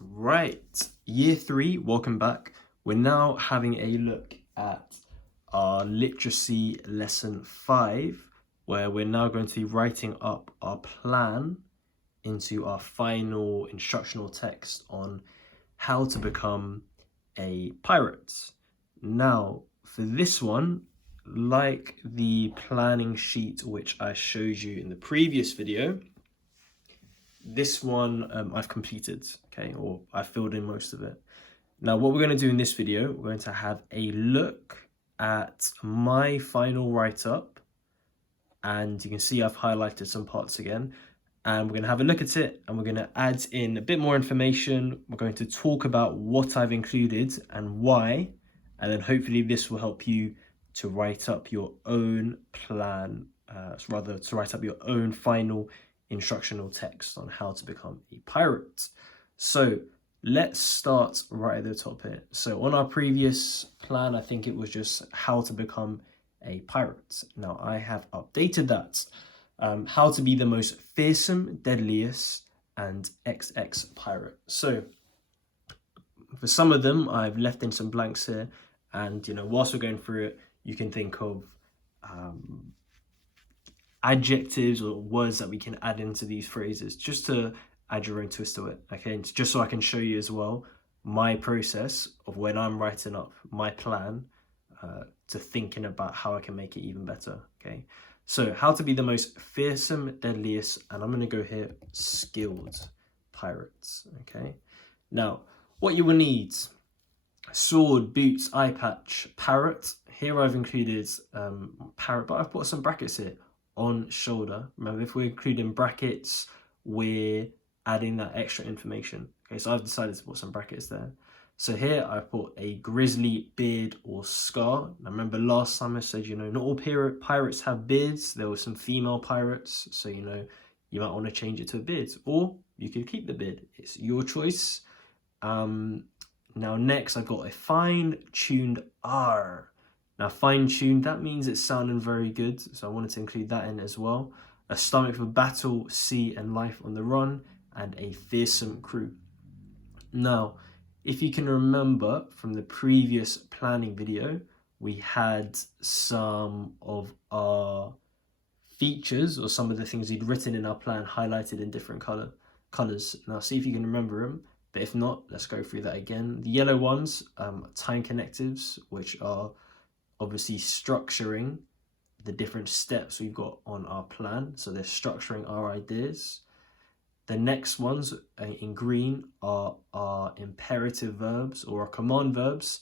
Right, year three, welcome back. We're now having a look at our literacy lesson 5, where we're now going to be writing up our plan into our final instructional text on how to become a pirate. Now, for this one, like the planning sheet which I showed you in the previous video, this one I've completed, okay, or I filled in most of it. Now, what we're going to do in this video, we're going to have a look at my final write-up, and you can see I've highlighted some parts again, and we're going to have a look at it, and we're going to add in a bit more information. We're going to talk about what I've included and why, and then hopefully this will help you to write up your own plan, rather to write up your own final instructional text on how to become a pirate. So let's start right at the top here. So on our previous plan, I think it was just how to become a pirate. Now I have updated that. How to be the most fearsome, deadliest, and XX pirate. So for some of them, I've left in some blanks here, and whilst we're going through it, you can think of adjectives or words that we can add into these phrases just to add your own twist to it. Okay, and just so I can show you as well my process of when I'm writing up my plan to thinking about how I can make it even better. Okay, so how to be the most fearsome, deadliest, and I'm going to go here, skilled pirates. Okay, now what you will need: sword, boots, eye patch, parrot. Here I've included parrot, but I've put some brackets here on shoulder. Remember, if we're including brackets, we're adding that extra information. Okay, so I've decided to put some brackets there. So here I've put a grizzly beard or scar. Now remember last time I said, not all pirates have beards. There were some female pirates, so you might want to change it to a beard, or you could keep the beard. It's your choice. Now next I've got a fine-tuned R. Now fine-tuned, that means it's sounding very good, so I wanted to include that in as well. A stomach for battle, sea and life on the run, and a fearsome crew. Now, if you can remember from the previous planning video, we had some of our features or some of the things we'd written in our plan highlighted in different colors. Now see if you can remember them, but if not, let's go through that again. The yellow ones, time connectives, which are obviously structuring the different steps we've got on our plan. So they're structuring our ideas. The next ones in green are our imperative verbs or our command verbs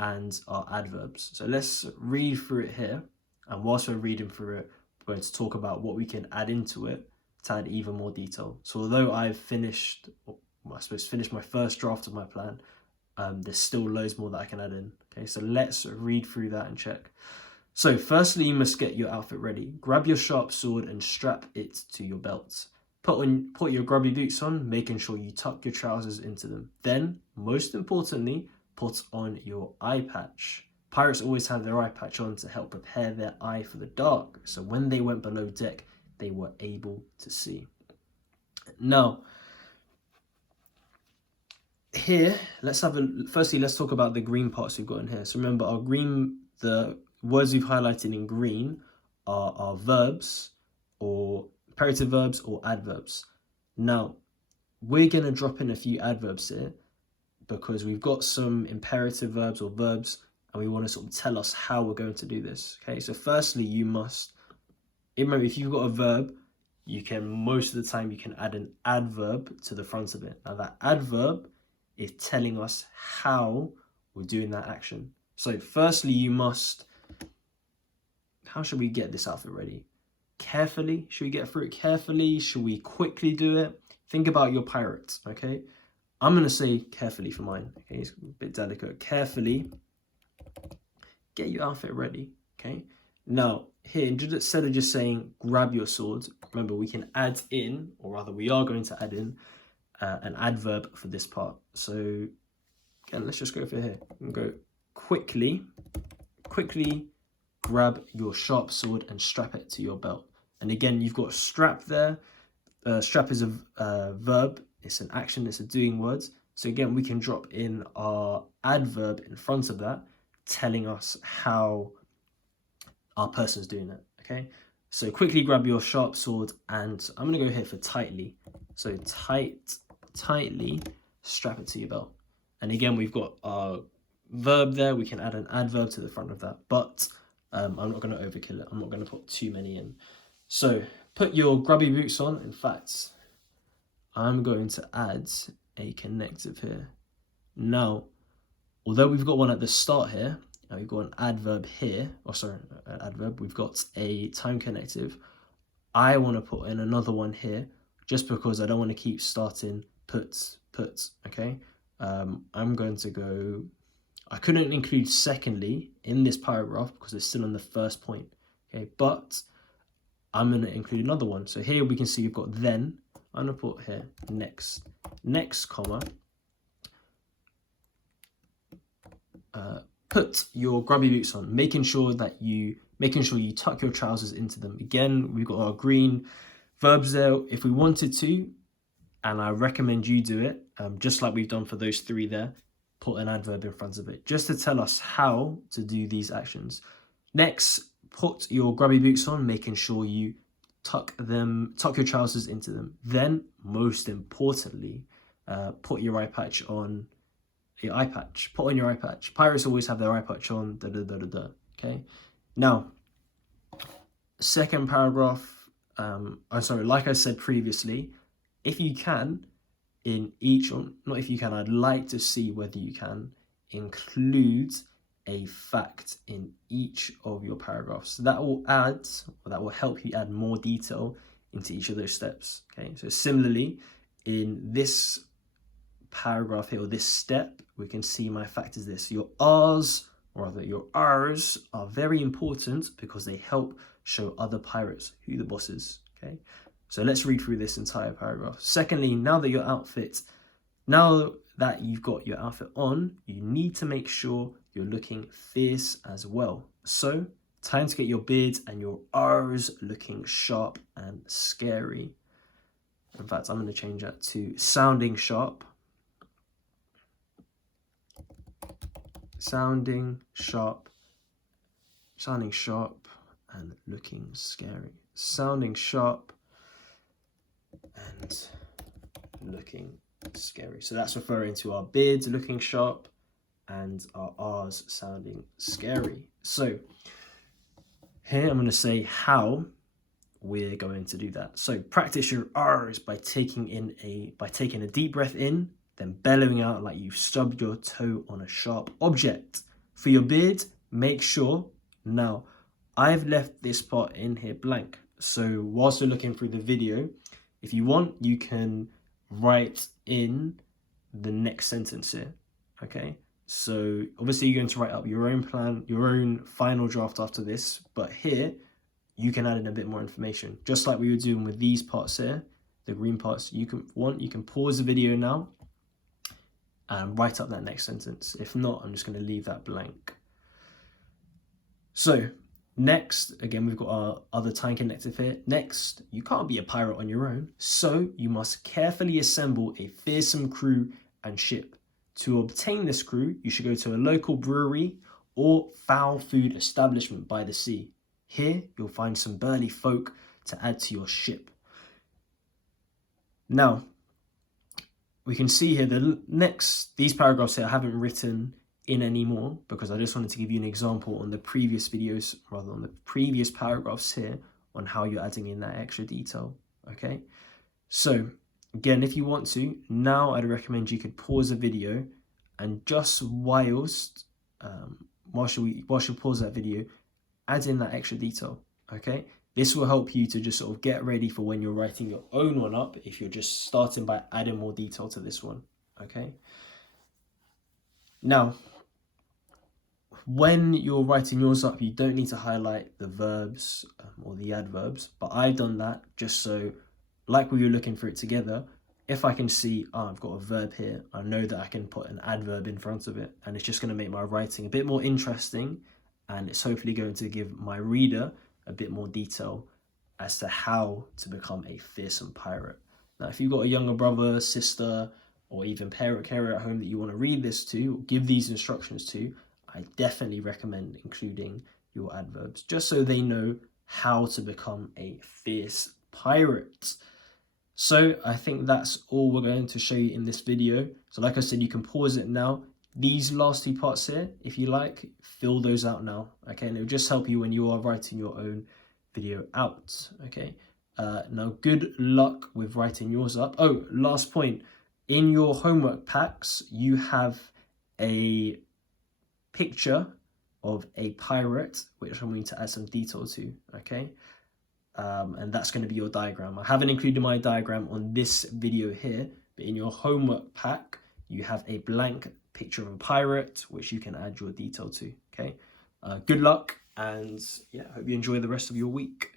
and our adverbs. So let's read through it here. And whilst we're reading through it, we're going to talk about what we can add into it to add even more detail. So although I've finished my first draft of my plan, there's still loads more that I can add in. Okay, so let's read through that and check. So firstly, you must get your outfit ready. Grab your sharp sword and strap it to your belt. Put your grubby boots on, making sure you tuck your trousers into them. Then, most importantly, put on your eye patch. Pirates always have their eye patch on to help prepare their eye for the dark, so when they went below deck, they were able to see. Now, here, let's talk about the green parts we've got in here. So remember, the words we've highlighted in green are our verbs, or imperative verbs or adverbs. Now, we're going to drop in a few adverbs here because we've got some imperative verbs or verbs and we want to sort of tell us how we're going to do this. Okay, so firstly, remember, if you've got a verb, most of the time you can add an adverb to the front of it. Now that adverb is telling us how we're doing that action. So firstly, how should we get this outfit ready? Carefully? Should we get through it carefully? Should we quickly do it? Think about your pirates, okay? I'm going to say carefully for mine, okay? It's a bit delicate. Carefully get your outfit ready, okay? Now, here, instead of just saying grab your sword, remember we can add in, or rather we are going to add in an adverb for this part. So, again, let's just go for here. And go quickly grab your sharp sword and strap it to your belt. And again, you've got strap there. Strap is a verb. It's an action. It's a doing word. So again, we can drop in our adverb in front of that, telling us how our person's doing it, okay? So quickly grab your sharp sword, and I'm gonna go here for tightly. So tightly strap it to your belt. And again, we've got our verb there. We can add an adverb to the front of that, but I'm not gonna overkill it. I'm not gonna put too many in. So put your grubby boots on. In fact, I'm going to add a connective here. Now, although we've got one at the start here, and we've got an adverb here, we've got a time connective, I want to put in another one here, just because I don't want to keep starting put, okay? I'm going to go, I couldn't include secondly in this paragraph because it's still on the first point, okay? But I'm going to include another one. So here we can see we've got then, I'm going to put here next comma, put your grubby boots on, making sure you tuck your trousers into them. Again, we've got our green verbs there if we wanted to, and I recommend you do it, just like we've done for those three there. Put an adverb in front of it, just to tell us how to do these actions. Next, put your grubby boots on, making sure you tuck your trousers into them. Then, most importantly, put your eye patch on. Your eye patch. Put on your eye patch. Pirates always have their eye patch on. Okay. Now, second paragraph. Like I said previously, if you can, I'd like to see whether you can include a fact in each of your paragraphs. That will help you add more detail into each of those steps. Okay. So similarly, in this paragraph here, or this step, we can see my fact is this: your R's are very important because they help show other pirates who the boss is. Okay, so let's read through this entire paragraph. Secondly, now that you've got your outfit on, you need to make sure you're looking fierce as well. So time to get your beard and your R's looking sharp and scary. In fact, I'm going to change that to sounding sharp. Sounding sharp and looking scary. Sounding sharp and looking scary. So that's referring to our beards looking sharp and our R's sounding scary. So here I'm going to say how we're going to do that. So practice your R's by taking a deep breath in, then bellowing out like you've stubbed your toe on a sharp object. For your beard, make sure, now I've left this part in here blank. So whilst you're looking through the video, if you want, you can write in the next sentence here, okay? So obviously you're going to write up your own plan, your own final draft after this, but here you can add in a bit more information. Just like we were doing with these parts here, the green parts, you can pause the video now and write up that next sentence. If not, I'm just going to leave that blank. So next, again, we've got our other time connective here. Next, you can't be a pirate on your own, so you must carefully assemble a fearsome crew and ship. To obtain this crew, you should go to a local brewery or foul food establishment by the sea. Here, you'll find some burly folk to add to your ship. Now, we can see here these paragraphs here I haven't written in anymore because I just wanted to give you an example on the previous paragraphs here on how you're adding in that extra detail, okay? So again, if you want to, now I'd recommend you could pause the video and just whilst you pause that video, add in that extra detail, okay? This will help you to just sort of get ready for when you're writing your own one up if you're just starting by adding more detail to this one, okay? Now, when you're writing yours up, you don't need to highlight the verbs or the adverbs, but I've done that just so, like we were looking for it together, if I can see, I've got a verb here, I know that I can put an adverb in front of it, and it's just going to make my writing a bit more interesting, and it's hopefully going to give my reader a bit more detail as to how to become a fearsome pirate. Now, if you've got a younger brother, sister, or even parent carer at home that you want to read this to or give these instructions to, I definitely recommend including your adverbs, just so they know how to become a fierce pirate. So I think that's all we're going to show you in this video. So like I said, you can pause it now. These last 2 parts here, if you like, fill those out now, okay? And it'll just help you when you are writing your own video out, okay? Now, good luck with writing yours up. Oh, last point. In your homework packs, you have a picture of a pirate, which I'm going to add some detail to, okay? And that's going to be your diagram. I haven't included my diagram on this video here, but in your homework pack, you have a blank picture of a pirate, which you can add your detail to, okay? Good luck, and yeah, hope you enjoy the rest of your week.